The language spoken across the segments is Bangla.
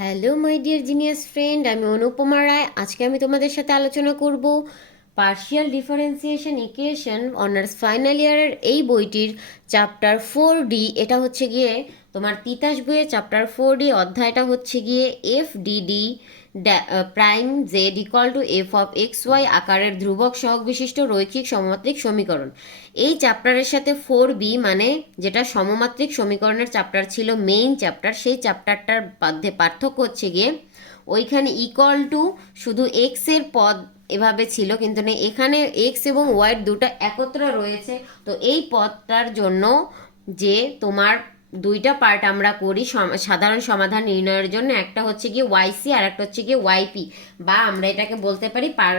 Hello my dear genius friend আমি অনুপমা রায়। আজকে আমি তোমাদের সাথে আলোচনা করব partial differentiation equation honours final ইয়ারের এই বইটির চ্যাপ্টার ফোর ডি এটা হচ্ছে গিয়ে তোমার তিতাস বইয়ের চ্যাপ্টার ফোর ডি অধ্যায়টা হচ্ছে গিয়ে F DD prime Z equal to F of X Y আকারের ধ্রুবক সহগ বিশিষ্ট রৈখিক সমমাত্রিক সমীকরণ। এই চ্যাপ্টারের সাথে ফোর বি মানে যেটা সমমাত্রিক সমীকরণের চ্যাপ্টার ছিল মেইন চ্যাপ্টার সেই চ্যাপ্টারটার মধ্যে পার্থক্য হচ্ছে গিয়ে ওইখানে ইকুয়াল টু শুধু এক্সের পদ এভাবে ছিল, কিন্তু না, এখানে এক্স এবং ওয়াই দুটো একত্র রয়েছে। তো এই পদটার জন্য যে তোমার দুইটা পার্ট আমরা করি সাধারণ সমাধান নির্ণয়ের জন্য। একটা হচ্ছে গিয়ে ওয়াইসি আর একটা হচ্ছে গিয়ে ওয়াইপি বা আমরা এটাকে বলতে পারি পার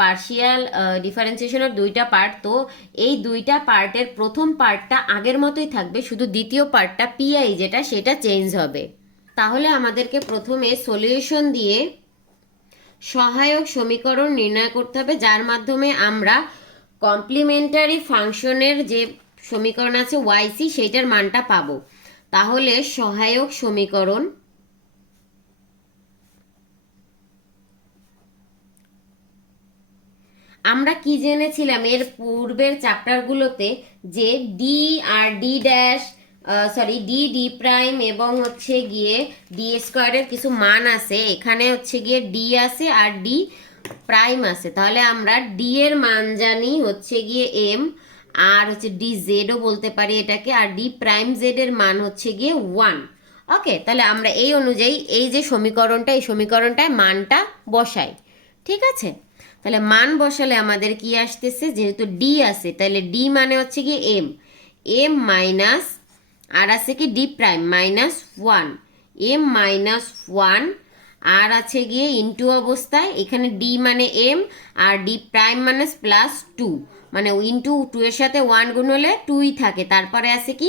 পার্শিয়াল ডিফারেন্সিয়েশনের দুইটা পার্ট তো এই দুইটা পার্টের প্রথম পার্টটা আগের মতোই থাকবে, শুধু দ্বিতীয় পার্টটা পিআই যেটা, সেটা চেঞ্জ হবে। তাহলে আমাদেরকে প্রথমে সলিউশন দিয়ে সহায়ক সমীকরণ নির্ণয় করতে হবে, যার মাধ্যমে আমরা কমপ্লিমেন্টারি ফাংশনের যে সমীকরণ আছে ওয়াইসি সেইটার মানটা পাবো। তাহলে সহায়ক সমীকরণ আমরা কি জেনেছিলাম? এর পূর্বের চ্যাপ্টারগুলোতে যে ডি আর D dash sorry D D prime এবং হচ্ছে গিয়ে ডি স্কোয়ারের কিছু মান আছে। এখানে হচ্ছে গিয়ে ডি আছে আর ডি প্রাইম আছে। তাহলে আমরা ডি এর মান জানি হচ্ছে গিয়ে এম আর হচ্ছে ডি জেডও বলতে পারি এটাকে, আর ডি প্রাইম জেড এর মান হচ্ছে গিয়ে ওয়ান ওকে তাহলে আমরা এই অনুযায়ী এই যে সমীকরণটা, এই সমীকরণটায় মানটা বসাই। ঠিক আছে? তাহলে মান বসালে আমাদের কি আসতেছে? যেহেতু ডি আছে, তাহলে ডি মানে হচ্ছে কি এম এম মাইনাস আর আছে কি D prime minus one M minus one আর আছে গিয়ে ইনটু অবস্থায়, এখানে ডি মানে এম আর ডি প্রাইম মানে প্লাস টু মানে ইনটু টু এর সাথে ওয়ান গুণ হলে টুই থাকে। তারপরে আছে কি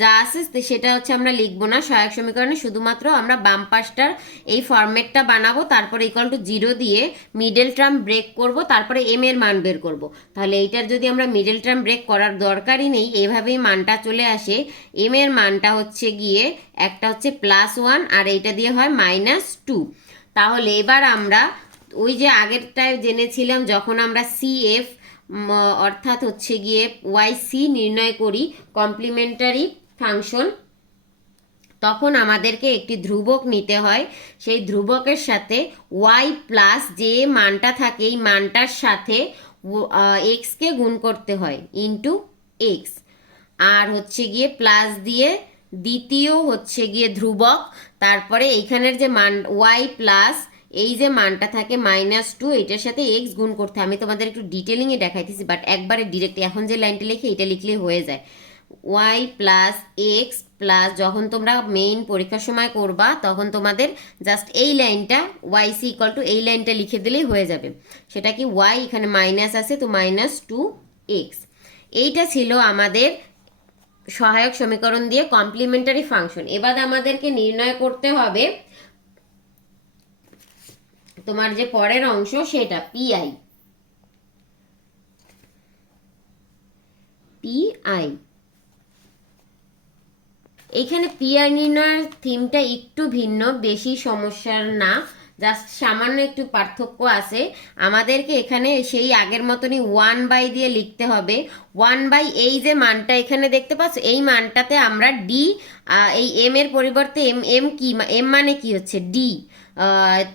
যা আছে সেটা হচ্ছে আমরা লিখব না। সহায়ক সমীকরণে শুধুমাত্র আমরা বাম পাশটার এই ফরম্যাটটা বানাবো, তারপরে ইকুয়াল টু জিরো দিয়ে মিডল টার্ম ব্রেক করব, তারপরে এম এর মান বের করব। তাহলে এইটার যদি আমরা মিডল টার্ম ব্রেক করার দরকারই নেই এইভাবেই মানটা চলে আসে। এম এর মানটা হচ্ছে গিয়ে একটা হচ্ছে প্লাস ওয়ান আর এইটা দিয়ে হয় মাইনাস টু তাহলে এবার আমরা ওই যে আগেরটায় জেনেছিলাম, যখন আমরা সি এফ অর্থাৎ হচ্ছে গিয়ে ওয়াই সি নির্ণয় করি কমপ্লিমেন্টারি ফাংশন তখন আমাদেরকে একটি ধ্রুবক নিতে হয়। সেই ধ্রুবকের সাথে ওয়াই প্লাস যে মানটা থাকে, এই মানটার সাথে এক্সকে গুণ করতে হয় ইন্টু এক্স আর হচ্ছে গিয়ে প্লাস দিয়ে দ্বিতীয় হচ্ছে গিয়ে ধ্রুবক। তারপরে এইখানের যে মান ওয়াই প্লাস এই যে মানটা থাকে মাইনাস টু এটার সাথে এক্স গুণ করতে আমি তোমাদের একটু ডিটেলিংয়ে দেখাইতেছি বাট একবারে ডিরেক্ট এখন যে লাইনটা লিখে, এটা লিখলে হয়ে যায়। ওয়াই প্লাস এক্স প্লাস যখন তোমরা মেইন পরীক্ষার সময় করবা, তখন তোমাদের জাস্ট এই লাইনটা ওয়াই সি ইকাল টু এই লাইনটা লিখে দিলেই হয়ে যাবে। সেটা কি ওয়াই এখানে মাইনাস আছে, তো মাইনাস টু এক্স এইটা ছিল আমাদের সহায়ক সমীকরণ দিয়ে কমপ্লিমেন্টারি ফাংশন এবার আমাদেরকে নির্ণয় করতে হবে তোমার যে পরের অংশ সেটা পিআই পিআই এইখানে পিআই নির্ণয়ের থিমটা একটু ভিন্ন, বেশি সমস্যার না। জাস্ট সামান্য একটু পার্থক্য আছে। আমাদেরকে এখানে সেই আগের মতনই ওয়ান বাই দিয়ে লিখতে হবে। ওয়ান বাই এই যে মানটা এখানে দেখতে পাচ্ছ, এই মানটাতে আমরা ডি এই এম এর পরিবর্তে এম এম কি এম মানে কি হচ্ছে? ডি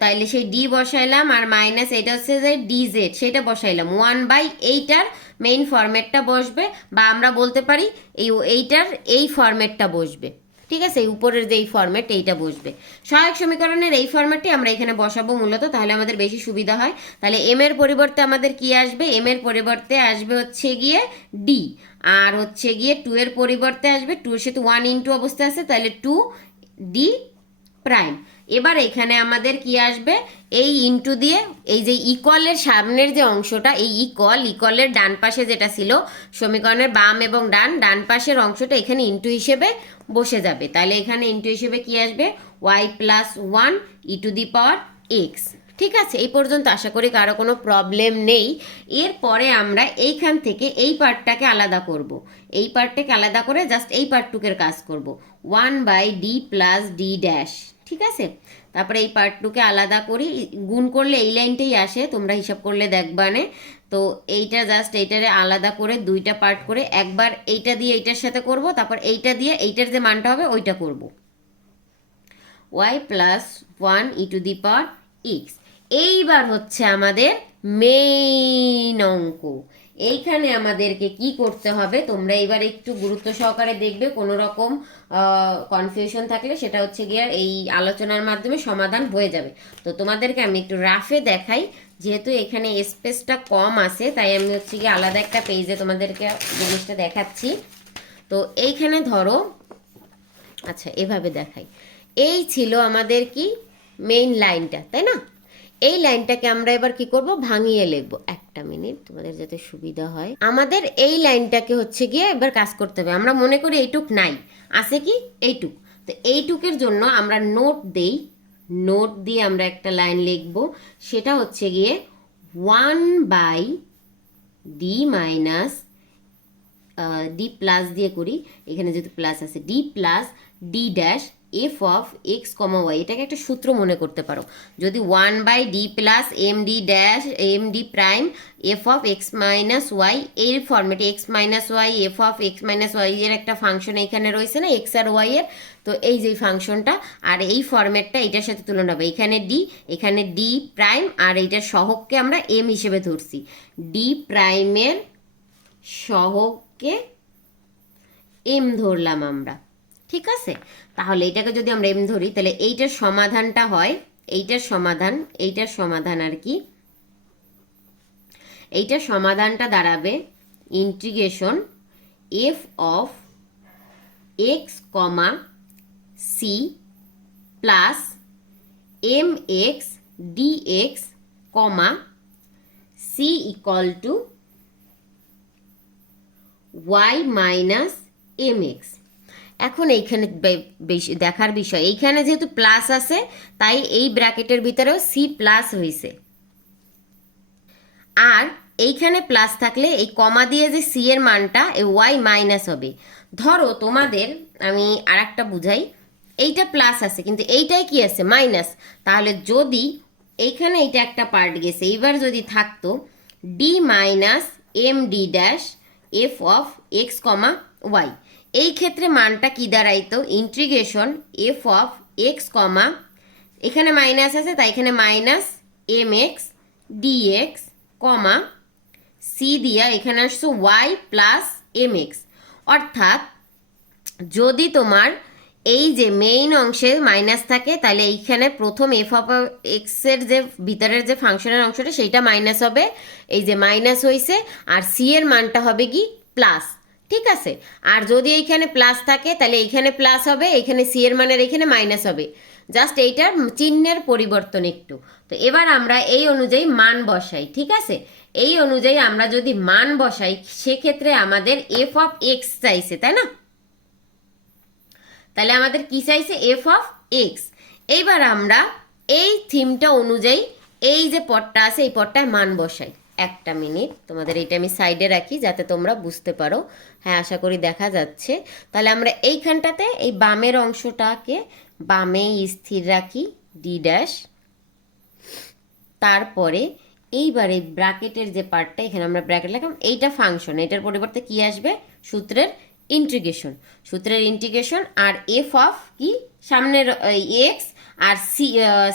তাইলে সেই ডি বসাইলাম আর মাইনাস এটা হচ্ছে যে ডি জেড সেটা বসাইলাম। ওয়ান বাই এইটার মেইন ফরম্যাটটা বসবে বা আমরা বলতে পারি এই এইটার এই ফরম্যাটটা বসবে। ঠিক আছে? উপরের যে এই ফরম্যাট এইটা বসবে। সহায়ক সমীকরণের এই ফরম্যাটটি আমরা এখানে বসাবো মূলত, তাহলে আমাদের বেশি সুবিধা হয়। তাহলে এম এর পরিবর্তে আমাদের কি আসবে? এম এর পরিবর্তে আসবে হচ্ছে গিয়ে ডি আর হচ্ছে গিয়ে টু এর পরিবর্তে আসবে টু এর সাথে ওয়ান ইন্টু অবস্থা আছে, তাহলে টু ডি প্রাইম এবার এখানে আমাদের কি আসবে? এই ইনটু দিয়ে, এই যে ইকলের সামনের যে অংশটা, এই ইকল ইকলের ডান পাশে যেটা ছিল, সমীকরণের বাম এবং ডান ডান পাশের অংশটা এখানে ইনটু হিসেবে বসে যাবে। তাহলে এখানে ইনটু হিসেবে কি আসবে? Y plus one E to the power X ঠিক আছে? এই পর্যন্ত আশা করি কারও কোনো প্রবলেম নেই। এরপরে আমরা এইখান থেকে এই পার্টটাকে আলাদা করব। এই পার্টটাকে আলাদা করে জাস্ট এই পার্টটুকের কাজ করব। One by D plus D dash ঠিক আছে? তারপরে এই পার্টটুকে আলাদা করি। গুণ করলে এই লাইনটাই আসে, তোমরা হিসাব করলে দেখবানে তো এইটা জাস্ট এইটারে আলাদা করে দুইটা পার্ট করে একবার এইটা দিয়ে এইটার সাথে করব, তারপর এইটা দিয়ে এইটার যে মানটা হবে ওইটা করব। Y plus one E to the power X এইবার হচ্ছে আমাদের মেইন অঙ্ক। এইখানে আমাদেরকে কি করতে হবে, তোমরা এবার একটু গুরুত্ব সহকারে দেখবে কোনো রকম কনফিউশন থাকলে সেটা হচ্ছে গিয়ে এই আলোচনার মাধ্যমে সমাধান হয়ে যাবে। তো তোমাদেরকে আমি একটু রাফে দেখাই, যেহেতু এখানে স্পেসটা কম আছে, তাই আমি হচ্ছে গিয়ে আলাদা একটা পেজে তোমাদেরকে জিনিসটা দেখাচ্ছি। তো এইখানে ধরো আচ্ছা এভাবে দেখাই। এই ছিল আমাদের কি? মেইন লাইনটা তাই না? এই লাইনটাকে আমরা এবার কি করব? ভাঙিয়ে লিখব। একটা মিনিট, তোমাদের যাতে সুবিধা হয়। আমাদের এই লাইনটাকে হচ্ছে গিয়ে এবার কাজ করতে হবে। আমরা মনে করি এইটুক নাই। আছে কি? এইটুক। তো এইটুকের জন্য আমরা নোট দেই। নোট দিয়ে আমরা একটা লাইন লিখব। সেটা হচ্ছে গিয়ে one by D minus D plus দিয়ে করি। এখানে যেহেতু প্লাস আছে, D plus D dash F of X comma Y এটাকে একটা সূত্র মনে করতে পারো। যদি one by D plus M D dash M D prime F of X minus Y এই ফর্মেটে X minus Y F of X minus Y এর একটা ফাংশন এখানে রয়েছে না এক্স আর ওয়াই এর? তো এই যে ফাংশনটা আর এই ফর্মেটটা এটার সাথে তুলনা হবে এখানে ডি এখানে ডি প্রাইম আর এইটার সহগকে আমরা এম হিসেবে ধরছি। ডি প্রাইমের সহগকে এম ধরলাম আমরা। ঠিক আছে? তাহলে এটাকে যদি আমরা এম ধরি, তাহলে এইটার সমাধানটা হয়, এইটার সমাধান এইটার সমাধান আর কি? এইটার সমাধানটা দাঁড়াবে integration F of X comma C plus M X D X comma C equal to Y minus M X এখন এইখানে দেখার বিষয়। এইখানে যেহেতু প্লাস আছে, তাই এই ব্র্যাকেটের ভিতরেও সি প্লাস হয়েছে আর এইখানে প্লাস থাকলে এই কমা দিয়ে যে সি এর মানটা, এই ওয়াই মাইনাস হবে। ধরো তোমাদের, আমি আর একটা বুঝাই। এইটা প্লাস আছে, কিন্তু এইটাই কি আছে? মাইনাস তাহলে যদি এইখানে এইটা একটা পার্ট গেছে, এইবার যদি থাকতো D minus M D dash F of X comma Y এই ক্ষেত্রে মানটা কি দাঁড়াইতো? Integration F of X comma এখানে মাইনাস আছে, তাই এখানে minus M X DX comma C দিয়া এখানে আসছে ওয়াই প্লাস এম এক্স অর্থাৎ যদি তোমার এই যে মেইন অংশে মাইনাস থাকে, তাহলে এইখানে প্রথম এফ অফ এক্সের যে ভিতরের যে ফাংশনের অংশটা, সেইটা মাইনাস হবে। এই যে মাইনাস হয়েছে আর সি এর মানটা হবে কি? প্লাস ঠিক আছে? আর যদি এইখানে প্লাস থাকে, তাহলে এইখানে প্লাস হবে, এইখানে সি এর মানের এখানে মাইনাস হবে। জাস্ট এইটার চিহ্নের পরিবর্তন একটু। তো এবার আমরা এই অনুযায়ী মান বসাই, ঠিক আছে? এই অনুযায়ী আমরা যদি মান বসাই, সেক্ষেত্রে আমাদের এফ অফ এক্স চাইছে, তাই না? তাহলে আমাদের কি চাইছে? এফ অফ এক্স এইবার আমরা এই থিমটা অনুযায়ী এই যে পটটা আছে, এই পটটায় মান বসাই। একটা মিনিট, তোমাদের এটা আমি সাইডে রাখি, যাতে তোমরা বুঝতে পারো। হ্যাঁ আশা করি দেখা যাচ্ছে। তাহলে আমরা এইখানটাতে এই বামের অংশটাকে বামে স্থির রাখি ডি ড্যাশ তারপরে এইবার এই ব্র্যাকেটের যে পার্টটা এখানে আমরা ব্র্যাকেট লিখলাম, এইটা ফাংশন এটার পরিবর্তে কি আসবে? সূত্রের ইন্টিগ্রেশন সূত্রের ইন্টিগ্রেশন আর এফ অফ কি? সামনের এক্স আর সি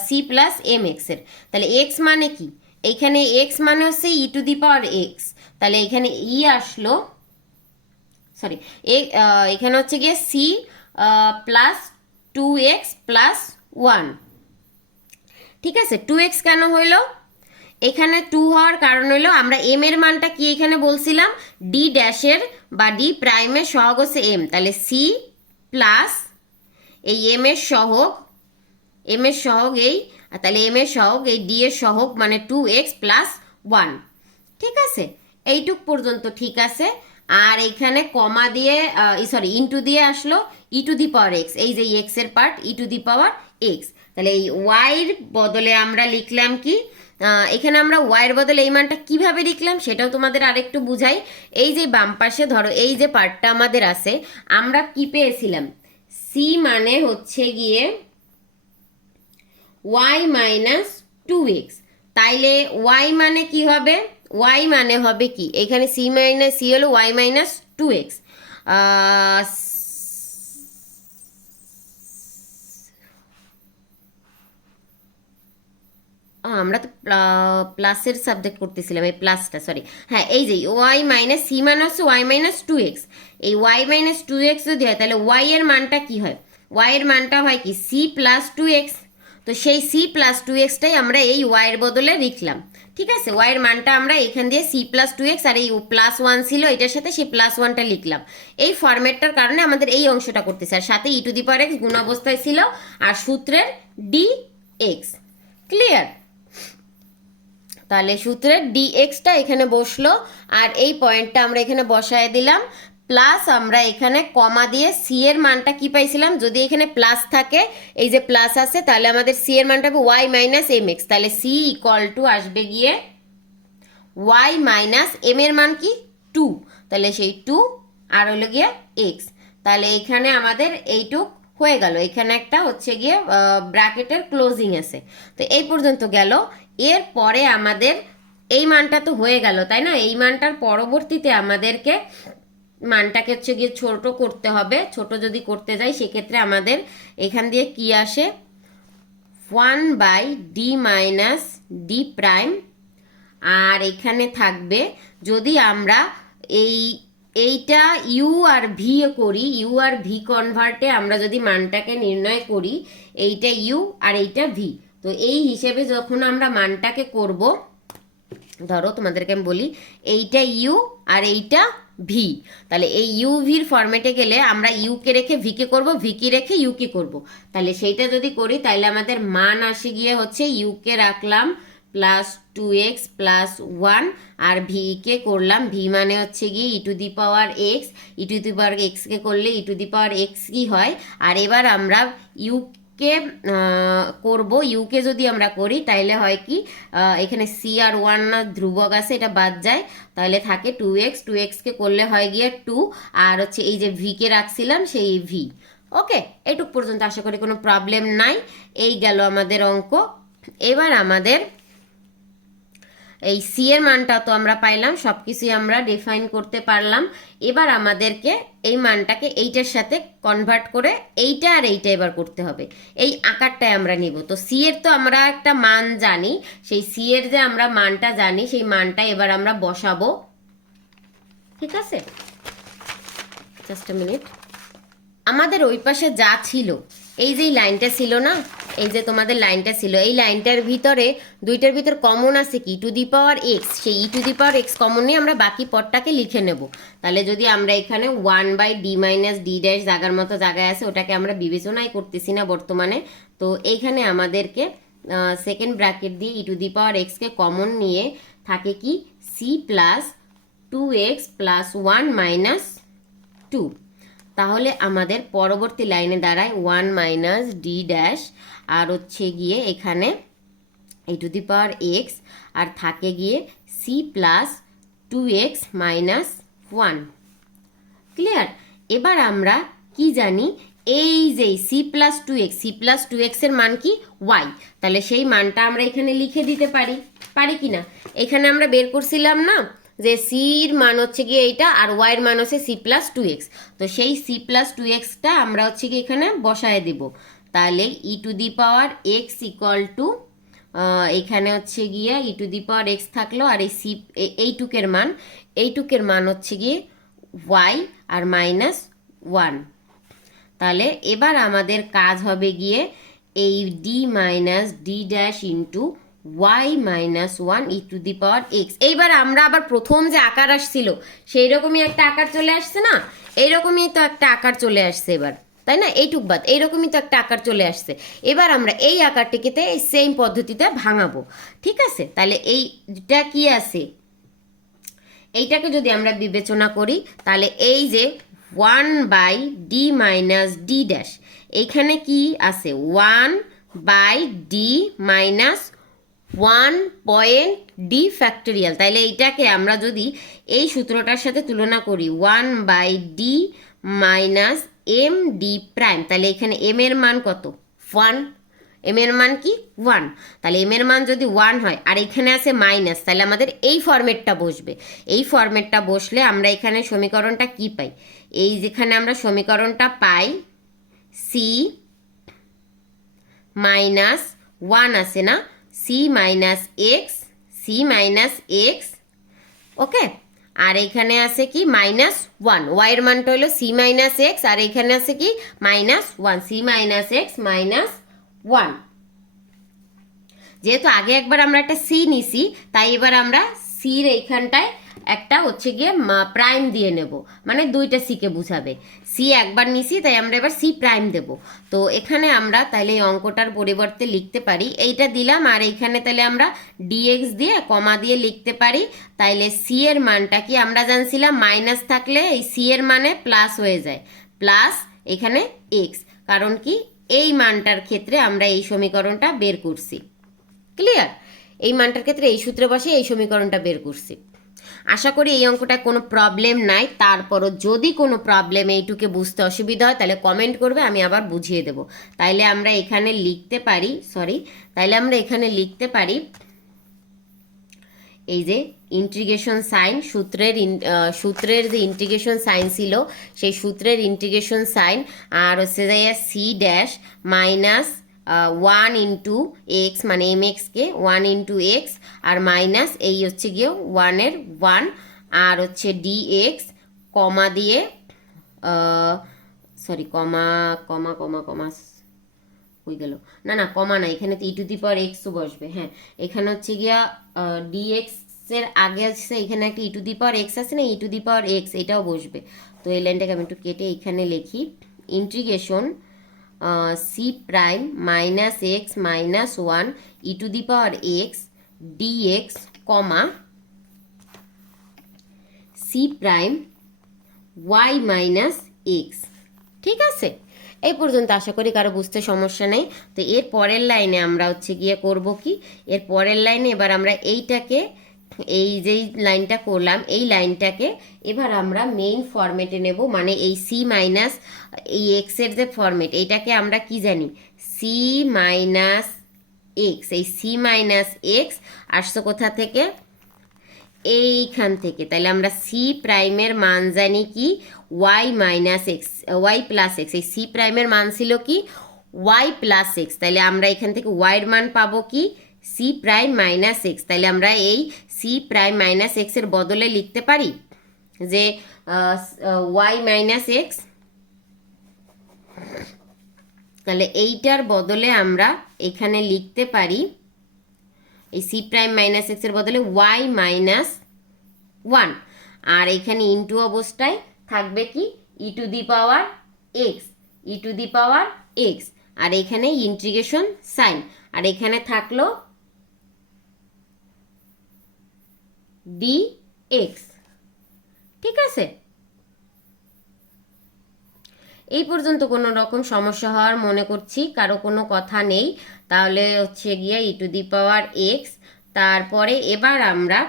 সি প্লাস এম এক্সের। তাহলে এক্স মানে কি? এইখানে এক্স মানে হচ্ছে ই টু দি পাওয়ার এক্স তাহলে এখানে ই আসলো সরি এখানে হচ্ছে গিয়ে C plus two X plus one ঠিক আছে? টু এক্স কেন হইল? এখানে টু হওয়ার কারণ হইল, আমরা এম এর মানটা কি এখানে বলছিলাম? ডি ড্যাশের বা ডি প্রাইমের সহগ হচ্ছে এম তাহলে সি প্লাস এই এম এর সহগ এম এর সহগ এই তাহলে এম এর সহগ এই ডি এর সহগ মানে টু এক্স প্লাস ওয়ান ঠিক আছে? এইটুক পর্যন্ত ঠিক আছে। আর এখানে কমা দিয়ে সরি ইনটু দিয়ে আসলো ই টু দি পাওয়ার এক্স এই যে এক্সের part E to the power X তাহলে এই ওয়াইয়ের বদলে আমরা লিখলাম কি? এখানে আমরা ওয়াইয়ের বদলে এই মানটা কীভাবে লিখলাম সেটাও তোমাদের আরেকটু বুঝাই। এই যে বাম পাশে ধরো, এই যে পার্টটা আমাদের আছে, আমরা কি পেয়েছিলাম? সি মানে হচ্ছে গিয়ে ওয়াই মাইনাস টু এক্স তাইলে ওয়াই মানে কি হবে? ওয়াই মানে হবে কি? এখানে সি মাইনাস সি হলো ওয়াই মাইনাস টু এক্স আমরা তো প্লাসের সাবজেক্ট করতেছিলাম, এই প্লাসটা সরি হ্যাঁ এই যে ওয়াই মাইনাস সি মানে ওয়াই মাইনাস টু এক্স এই ওয়াই মাইনাস টু এক্স যদি হয়, তাহলে ওয়াই এর মানটা কি হয়? ওয়াই এর মানটা হয় কি? সি প্লাস টু এক্স তো সেই সি প্লাস টু এক্সটাই আমরা এই ওয়াইয়ের বদলে লিখলাম। ঠিক আছে? ওয়াইয়ের মানটা আমরা এখান দিয়ে সি প্লাস টু এক্স আর এই প্লাস ওয়ান ছিল, এটার সাথে সেই প্লাস ওয়ানটা লিখলাম। এই ফরম্যাটটার কারণে আমাদের এই অংশটা করতেছে। আর সাথে E to the power x গুণ অবস্থায় ছিল আর সূত্রের ডি এক্স ক্লিয়ার তাহলে সূত্রের ডি এক্সটা এখানে বসল, আর এই পয়েন্টটা আমরা এখানে বসায় দিলাম। প্লাস আমরা এখানে কমা দিয়ে সি এর মানটা কি পাইছিলাম? যদি এখানে প্লাস থাকে, এই যে প্লাস আছে, তাহলে আমাদের সি এর মানটা হবে ওয়াই মাইনাস এম এক্স তাহলে সি ইকুয়াল টু আসবে গিয়ে ওয়াই মাইনাস এম এর মান কি? টু তাহলে সেই টু আর হলো গিয়ে এক্স তাহলে এখানে আমাদের এইটুক হয়ে গেল। এখানে একটা হচ্ছে গিয়ে ব্র্যাকেটের ক্লোজিং আছে। তো এই পর্যন্ত গেল। এর পরে আমাদের এই মানটা তো হয়ে গেল, তাই না? এই মানটার পরবর্তীতে আমাদেরকে মানটাকে হচ্ছে গিয়ে ছোট করতে হবে। ছোট যদি করতে যাই, সেক্ষেত্রে আমাদের এখান দিয়ে কি আসে? One by D minus D prime. আর এখানে থাকবে, যদি আমরা এই, এইটা ইউ আর ভি করি, ইউ আর ভি কনভার্টে আমরা যদি মানটাকে নির্ণয় করি, এইটা ইউ আর এইটা ভি। তো এই হিসেবে যখন আমরা মানটাকে করব, ধরো তোমাদেরকে আমি বলি, এইটা ইউ আর এইটা ভি তাহলে এই ইউ ভির ফরম্যাটে গেলে আমরা ইউকে রেখে ভিকে করব ভিকে রেখে ইউকে করব। তাহলে সেইটা যদি করি, তাহলে আমাদের মান আসে গিয়ে হচ্ছে ইউকে রাখলাম plus two X plus one আর ভিকে করলাম ভি মানে হচ্ছে গিয়ে E to the power X E to the power এক্সকে করলে ই টু দি পাওয়ার এক্স কি হয়? আর এবার আমরা ইউ কে করব ইউকে যদি আমরা করি, তাইলে হয় কি এখানে সি আর ওয়ান না ধ্রুবক আছে, এটা বাদ যায় তাহলে থাকে টু এক্স টু এক্সকে করলে হয় গিয়ে টু আর হচ্ছে এই যে ভিকে রাখছিলাম, সেই ভি ওকে এটুক পর্যন্ত আশা করি কোনো প্রবলেম নাই, এই গেল আমাদের অঙ্ক। এবার আমাদের এই সি এর মানটা তো আমরা পাইলাম সব কিছুই আমরা ডিফাইন করতে পারলাম। এবার আমাদেরকে এই মানটাকে এইটার সাথে কনভার্ট করে এইটা আর এইটা এবার করতে হবে। এই আকারটাই আমরা নিব। তো সি এর তো আমরা একটা মান জানি, সেই সি এর যে আমরা মানটা জানি, সেই মানটা এবার আমরা বসাবো। ঠিক আছে? জাস্ট মিনিট আমাদের ওই পাশে যা ছিল, এই যে লাইনটা ছিল না এই যে তোমাদের লাইনটা ছিল, এই লাইনটার ভিতরে দুইটার ভিতর কমন আছে কি? টু দি পাওয়ার এক্স সেই E to the power X common নিয়ে আমরা বাকি পদটাকে লিখে নেব। তাহলে যদি আমরা এখানে one by D minus D dash জায়গার মতো জায়গায় আছে, ওটাকে আমরা বিবেচনাই করতেছি না বর্তমানে। তো এইখানে আমাদেরকে সেকেন্ড ব্র্যাকেট দিয়ে ই টু দি পাওয়ার এক্সকে কমন নিয়ে থাকে কি? C plus two X plus one minus two তাহলে আমাদের পরবর্তী লাইনে দাঁড়ায় ওয়ান মাইনাস ডি ড্যাশ আর হচ্ছে গিয়ে এখানে এ টু দি পাওয়ার এক্স আর থাকে গিয়ে C plus two X minus one. Clear? এবার আমরা কি জানি? এই যে C plus two X, C plus two এক্সের মান কি? ওয়াই। তাহলে সেই মানটা আমরা এখানে লিখে দিতে পারি। পারি কি না? এখানে আমরা বের করছিলাম না যে সির মান হচ্ছে গিয়ে এইটা আর ওয়াইয়ের মান হচ্ছে সি প্লাস টু এক্স। তো সেই সি প্লাস টু এক্সটা আমরা হচ্ছে কি এখানে বসায় দেব। তাহলে E to the power X equal to এখানে হচ্ছে গিয়ে E to the power x থাকল আর এই সি এইটুকের মান এইটুকের মান হচ্ছে গিয়ে ওয়াই আর মাইনাস ওয়ান তাহলে এবার আমাদের কাজ হবে গিয়ে এই D minus D dash into Y minus one E to the power X এইবার আমরা আবার প্রথম যে আকার আসছিল সেই রকমই একটা আকার চলে আসছে না? এইরকমই তো একটা আকার চলে আসছে এবার। তাই না? এইটুক বাদ। এইরকমই তো একটা আকার চলে আসছে। এবার আমরা এই আকারটিকে এই সেম পদ্ধতিতে ভাঙাবো। ঠিক আছে? তাহলে এইটা কি আছে? এইটাকে যদি আমরা বিবেচনা করি, তাহলে এই যে one by D minus D dash এইখানে কি আছে? One by D minus one point D factorial তাইলে এইটাকে আমরা যদি এই সূত্রটার সাথে তুলনা করি one by D minus M D prime তাহলে এখানে এম এর মান কত? ওয়ান এম এর মান কি? ওয়ান তাহলে এম এর মান যদি ওয়ান হয়, আর এখানে আছে মাইনাস তাহলে আমাদের এই ফরম্যাটটা বসবে। এই ফরম্যাটটা বসলে আমরা এখানে সমীকরণটা কি পাই? এই যেখানে আমরা সমীকরণটা পাই সি মাইনাস ওয়ান আছে না? C minus X C minus X okay আর এখানে আছে কি? মাইনাস ওয়ান ওয়াইয়ের মানটা হলো সি মাইনাস এক্স আর এখানে আছে কি? Minus one C minus X minus one যেহেতু আগে একবার আমরা একটা সি নিছি, তাই এবার আমরা সির এইখানটায় একটা হচ্ছে গিয়ে প্রাইম দিয়ে নেব। মানে দুইটা সিকে বুঝাবে। সি একবার নিছি, তাই আমরা এবার সি প্রাইম দেব। তো এখানে আমরা তাহলে এই অঙ্কটার পরিবর্তে লিখতে পারি। এইটা দিলাম, আর এইখানে তাহলে আমরা ডিএক্স দিয়ে কমা দিয়ে লিখতে পারি। তাইলে সি এর মানটা কি আমরা জানছিলাম? মাইনাস থাকলে এই সি এর মানে প্লাস হয়ে যায়। প্লাস এখানে এক্স কারণ কি? এই মানটার ক্ষেত্রে আমরা এই সমীকরণটা বের করছি। ক্লিয়ার এই মানটার ক্ষেত্রে এই সূত্রে বসে এই সমীকরণটা বের করছি। আশা করি এই অঙ্কটা কোনো প্রবলেম নাই। তারপরও যদি কোনো প্রবলেম এইটুকে বুঝতে অসুবিধা হয়, তাহলে কমেন্ট করবে, আমি আবার বুঝিয়ে দেব। তাইলে আমরা এখানে লিখতে পারি সরি তাইলে আমরা এখানে লিখতে পারি, এই যে ইন্টিগ্রেশন সাইন সূত্রের সূত্রের যে ইন্টিগ্রেশন সাইন ছিল, সেই সূত্রের ইন্টিগ্রেশন সাইন আর হচ্ছে যে C dash minus one into X মানে এম এক্সকে ওয়ান ইন্টু এক্স আর মাইনাস এই হচ্ছে গিয়ে ওয়ানের ওয়ান আর হচ্ছে ডি এক্স কমা দিয়ে সরি কমা কমা কমা কমা, হয়ে গেল। না না, কমা না, এখানে তো ই টু দি পাওয়ার এক্সও বসবে হ্যাঁ। এখানে হচ্ছে গিয়া ডিএক্স এর আগে আছে, এখানে একটা ই টু দি পাওয়ার এক্স আছে না ই টু দি পাওয়ার এক্স এটাও বসবে। তো এই লাইনটাকে আমি একটু কেটে এখানে লিখি। Integration C prime minus X minus one E to the power X DX comma C prime Y minus X ঠিক আছে? এই পর্যন্ত আশা করি কারও বুঝতে সমস্যা নেই। তো এর পরের লাইনে আমরা হচ্ছে গিয়ে করব কি? এর পরের লাইনে এবার আমরা এইটাকে এই যেই লাইনটা করলাম, এই লাইনটাকে এবার আমরা মেইন ফরম্যাটে নেব মানে এই সি মাইনাস এই এক্সের যে ফরম্যাট এইটাকে আমরা কি জানি? সি মাইনাস এক্স এই সি মাইনাস এক্স আসছে কোথা থেকে? এইখান থেকে। তাহলে আমরা সি প্রাইমের মান জানি কি? Y minus X Y plus X এই সি প্রাইমের মান ছিল কি? ওয়াই প্লাস এক্স তাহলে আমরা এখান থেকে ওয়াইয়ের মান পাবো কি? সি প্রাইম মাইনাস এক্স তাহলে আমরা এই সি প্রাইম মাইনাস এক্সের বদলে লিখতে পারি যে ওয়াই মাইনাস এক্স তাহলে এইটার বদলে আমরা এখানে লিখতে পারি এই সি প্রাইম মাইনাস এক্সের বদলে ওয়াই মাইনাস ওয়ান আর এখানে ইনটু অবস্থায় থাকবে কি? E to the power X E to the power X আর এখানে ইন্টিগ্রেশন সাইন আর এখানে থাকল ডি এক্স ঠিক আছে? এই পর্যন্ত কোনো রকম সমস্যা হওয়ার মনে করছি, কারও কোনো কথা নেই। তাহলে হচ্ছে গিয়ে E to the power x তারপরে এবার আমরা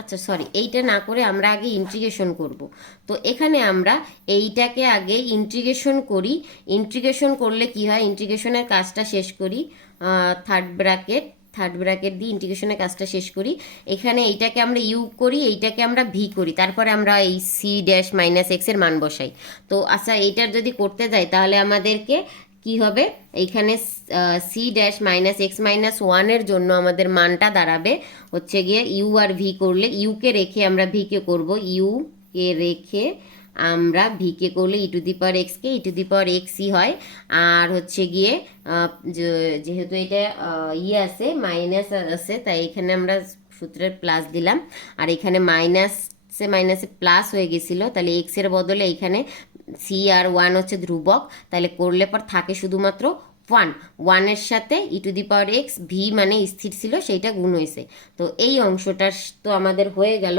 আচ্ছা সরি এইটা না করে আমরা আগে ইন্ট্রিগেশন করব। তো এখানে আমরা এইটাকে আগে ইন্টিগ্রেশন করি। ইন্ট্রিগেশন করলে কি হয়? ইন্ট্রিগেশনের কাজটা শেষ করি। থার্ড ব্র্যাকেট থার্ড ব্র্যাকেট দিয়ে ইন্টিগ্রেশনের কাজটা শেষ করি। এখানে এইটাকে আমরা ইউ করি, এইটাকে আমরা ভি করি। তারপরে আমরা এই সি ড্যাশ মাইনাস এক্সের মান বসাই। তো আচ্ছা এইটার যদি করতে যাই, তাহলে আমাদেরকে কি হবে? এইখানে C dash minus X minus ওয়ানের জন্য আমাদের মানটা দাঁড়াবে হচ্ছে গিয়ে ইউ আর ভি করলে ইউকে রেখে আমরা ভিকে করব। ইউ কে রেখে আমরা ভিকে করলে ই টু দি পাওয়ার এক্সকে ই টু দি পাওয়ার এক্সই হয়। আর হচ্ছে গিয়ে যেহেতু এটা ইয়ে আছে মাইনাস আছে, তাই এখানে আমরা সূত্রের প্লাস দিলাম। আর এখানে মাইনাস সে মাইনাসে প্লাস হয়ে গেছিল, তাহলে এক্সের বদলে এখানে সি আর ওয়ান হচ্ছে ধ্রুবক, তাহলে করলে পর থাকে শুধুমাত্র ওয়ান। ওয়ানের সাথে E to the power X V মানে স্থির ছিল, সেইটা গুণ হয়েছে। তো এই অংশটা তো আমাদের হয়ে গেল।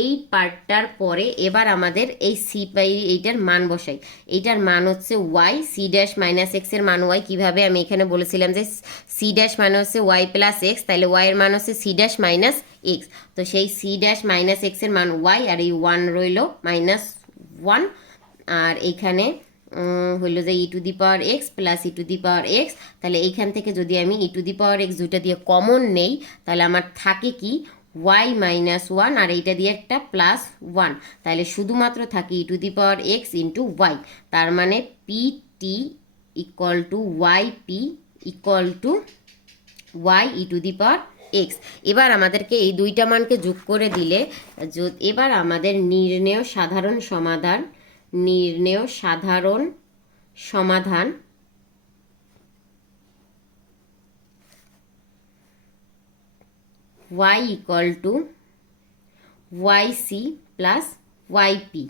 এই পার্টটার পরে এবার আমাদের এই সি পাই এইটার মান বসাই। এইটার মান হচ্ছে ওয়াই সি ড্যাশ মাইনাস এক্সের মান ওয়াই কীভাবে? আমি এখানে বলেছিলাম যে সি ড্যাশ মানে হচ্ছে ওয়াই প্লাস এক্স তাহলে ওয়াই এর মান হচ্ছে সি ড্যাশ মাইনাস এক্স তো সেই সি ড্যাশ মাইনাস এক্সের মান ওয়াই আর এই ওয়ান রইল মাইনাস ওয়ান আর এইখানে হইল যে E to the power X plus E to the power X তাহলে এইখান থেকে যদি আমি ই টু দি পাওয়ার এক্স দুইটা দিয়ে কমন নেই, তাহলে আমার থাকে কি ওয়াই মাইনাস ওয়ান আর এইটা দিয়ে একটা প্লাস ওয়ান তাহলে শুধুমাত্র থাকে E to the power X into Y তার মানে P T equal to Y P equal to Y E to the power X এবার আমাদেরকে এই দুইটা মানকে যোগ করে দিলে এবার আমাদের নির্ণেয় সাধারণ সমাধান নির্ণেয় সাধারণ সমাধান। Y equal to Y C plus Y P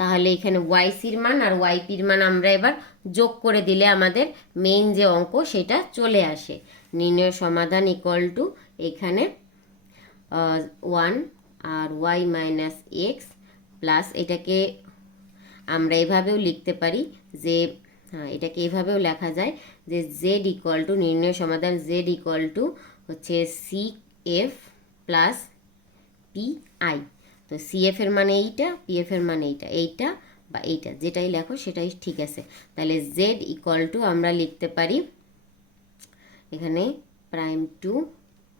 তাহলে এখানে ওয়াই সির মান আর ওয়াই পির মান আমরা এবার যোগ করে দিলে আমাদের মেইন যে অঙ্ক সেটা চলে আসে। নির্ণয় সমাধান ইকুয়াল টু এখানে ওয়ান আর ওয়াই মাইনাস এক্স প্লাস এটাকে আমরা এভাবেও লিখতে পারি যে হ্যাঁ এটাকে এভাবেও লেখা যায় যে জেড ইকুয়াল টু নির্ণয় সমাধান জেড ইকুয়াল টু হচ্ছে C F plus P I তো সিএফ এর মানে এইটা পিএফ এর মানে এইটা এইটা বা এইটা, যেটাই লেখো সেটাই ঠিক আছে। তাহলে জেড ইকুয়াল টু আমরা লিখতে পারি এখানে prime two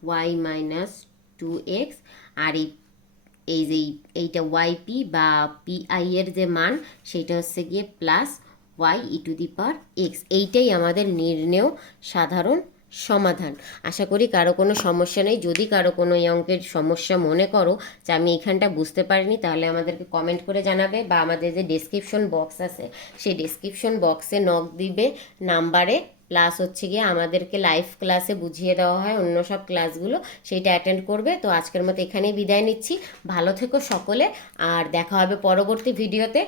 Y minus two X আর এই এই যে এই- এইটা ওয়াইপি বা পিআই এর যে মান, সেটা হচ্ছে গিয়ে plus Y E to the power X এইটাই আমাদের নির্ণেয় সাধারণ সমাধান। আশা করি কারও কোনো সমস্যা নেই। যদি কারও কোনো এই অঙ্কের সমস্যা মনে করো যে আমি এখানটা বুঝতে পারিনি, তাহলে আমাদেরকে কমেন্ট করে জানাবে বা আমাদের যে ডেসক্রিপশন বক্স আছে, সেই ডেসক্রিপশন বক্সে নক দিবে নাম্বারে প্লাস হচ্ছে গিয়ে আমাদেরকে লাইভ ক্লাসে বুঝিয়ে দেওয়া হয়, অন্য সব ক্লাসগুলো সেইটা অ্যাটেন্ড করবে। তো আজকের মতো এখানেই বিদায় নিচ্ছি। ভালো থেকো সকলে, আর দেখা হবে পরবর্তী ভিডিওতে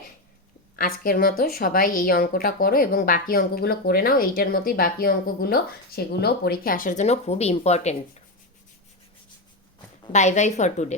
আজকের মতো সবাই এই অঙ্কটা করো এবং বাকি অঙ্কগুলো করে নাও। এইটার মতোই বাকি অঙ্কগুলো, সেগুলো পরীক্ষা আসার জন্য খুব important bye bye for today